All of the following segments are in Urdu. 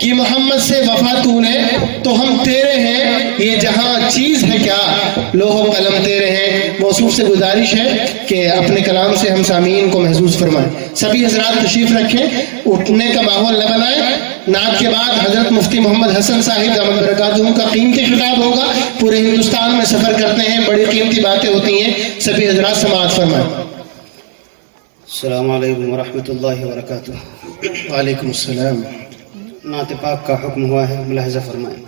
کہ محمد سے وفا تو نے تو ہم تیرے ہیں، یہ جہاں چیز ہے کیا لوح و قلم تیرے ہیں۔ موصوف سے گزارش ہے کہ اپنے کلام سے ہم سامعین کو محظوظ فرمائیں۔ سبھی حضرات تشریف رکھیں، اٹھنے کا ماحول نہ بنائیں۔ نعت کے بعد حضرت مفتی محمد حسن صاحب دامت برکاتہ کا قیمتی خطاب ہوگا۔ پورے ہندوستان میں سفر کرتے ہیں، بڑی قیمتی باتیں ہوتی ہیں، سبھی حضرات سماعت فرمائیں۔ السلام علیکم ورحمۃ اللہ وبرکاتہ۔ وعلیکم السلام۔ نعت پاک کا حکم ہوا ہے، ملاحظہ فرمائیں۔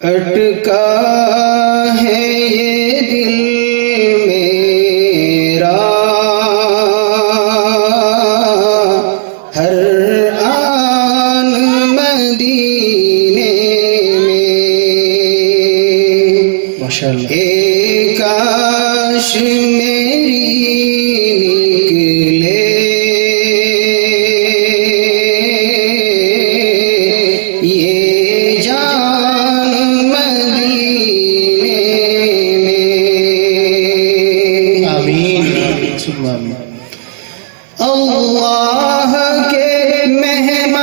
اٹکا ہے یہ دل میرا ہر آن مدینے میں، ماشاءاللہ۔ اے کاش میری نکلے یہ جان مدینے میں۔ آمین ثم آمین۔ اللہ کے مہمان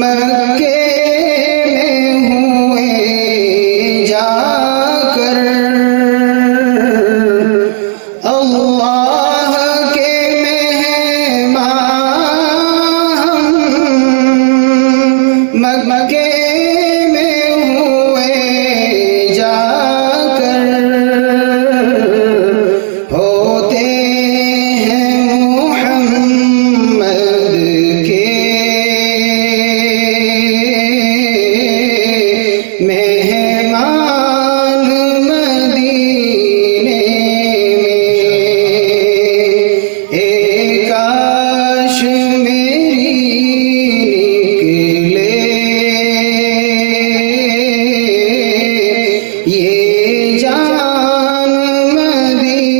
مکے میں ہوئے جا کر، اللہ کے مہمان مکے میں ہوئے جا کر، ہوتے ہیں محمد کے مہمان مدینے میں، اے کاش میری نکلے یہ جان مدینے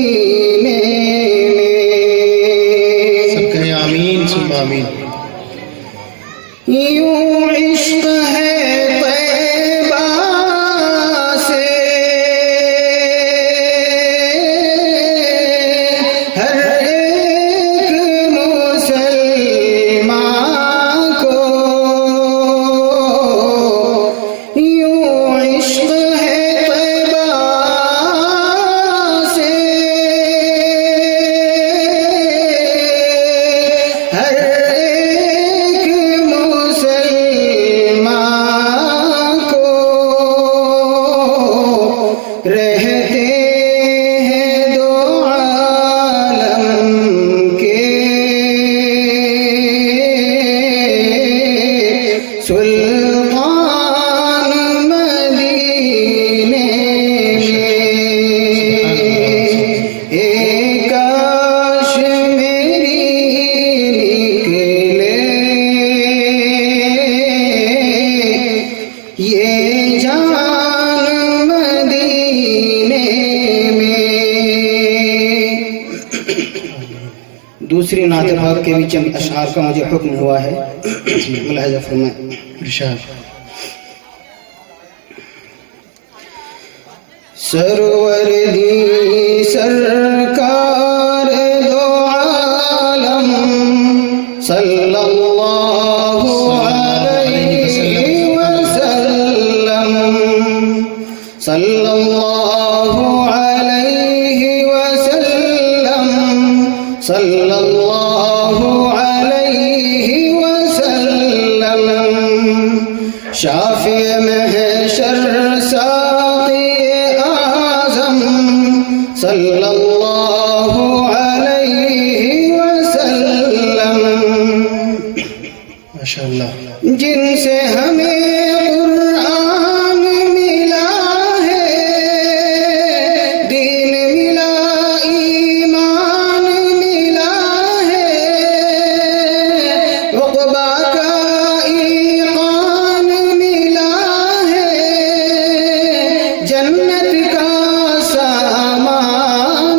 میں۔ سب کہیں آمین ثم آمین۔ یوں عشق ہے طیبہ سے ہر ایک مسلمان کو، یوں عشق ہے طیبہ سے ہر ایک مسلمان کو، رہتے ہیں دو عالم کے سلطان مدینے میں، اے کاش میری نکلے یہ جان مدینے میں۔ دوسری نعت پاک کے بھی چند اشعار کا مجھے حکم ہوا ہے، ملاحظہ فرمائیں۔ ارشاد۔ سرور دی سرکار دو عالم صلی اللہ علیہ وسلم، صلی اللہ علیہ وسلم، صلی اللہ علیہ وسلم، شافع محشر ساقی اعظم صلی اللہ علیہ وسلم، ماشاءاللہ۔ جن سے ہمیں قرآن ملا ہے، دین ملا، ایمان ملا ہے، عقبہ کا ایقان ملا ہے، جنت کا سامان